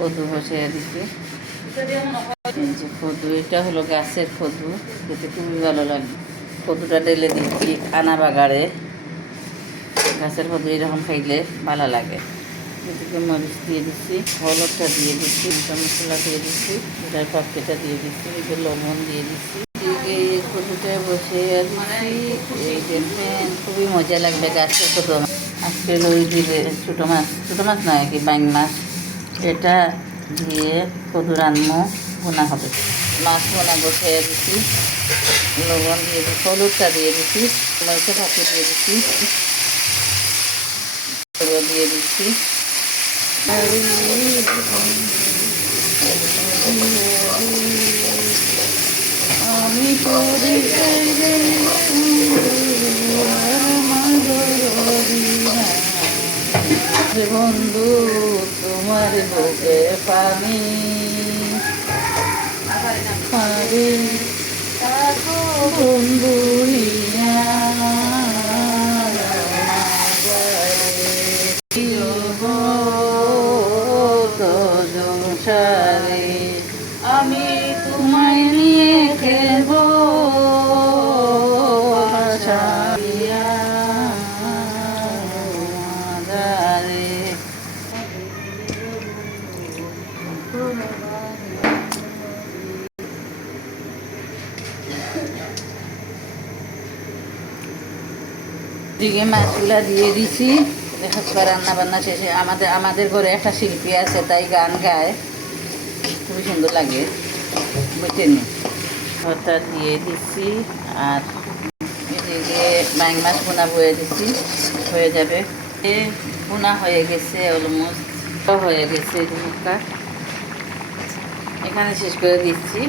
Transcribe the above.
কদু বসিয়ে দিচ্ছি। এই যে কদু, এটা হলো গাছের কদু, খেতে খুবই ভালো লাগে। কদুটা ঢেলে দিচ্ছি আনা বাগারে। গাছের কদু এরকম খাইলে ভালো লাগে। এদিকে মরিচ দিয়ে দিচ্ছি, হলুদটা দিয়ে দিচ্ছি, মশলা দিয়ে দিচ্ছি, এটার পাপড়িটা দিয়ে দিচ্ছি, এদিকে লবণ দিয়ে দিচ্ছি। এদিকে কদুটা বসিয়ে দিচ্ছি। এই দেখবেন খুবই মজা লাগবে গাছের কদু। আজকে ওই দিবে ছোটো মাছ নয় কি বাইং মাছ, এটা দিয়ে কদু রান্না ভুনা হবে। মাছ ভুনা বসিয়ে দিচ্ছি, লবণ দিয়ে দিচ্ছি, হলুদটা দিয়ে দিচ্ছি, মরিচের পাপড়ি দিয়ে দিচ্ছি, দিয়ে দিচ্ছি। আমি বন্ধু তোমার বুকে পানি বন্ধু আমি তোমায় নিয়ে খেলব দিকে মাছগুলা দিয়ে দিছি। রান্না বান্না শেষে আমাদের ঘরে একটা শিল্পী আছে, তাই গান গায়, খুবই সুন্দর লাগে, বুঝছেন। ওটা দিয়ে দিচ্ছি আর এদিকে বাইং মাছ বোনা বয়ে দিচ্ছি, হয়ে যাবে। বোনা হয়ে গেছে, অলমোস্ট হয়ে গেছে। এখানে শেষ করে দিচ্ছি।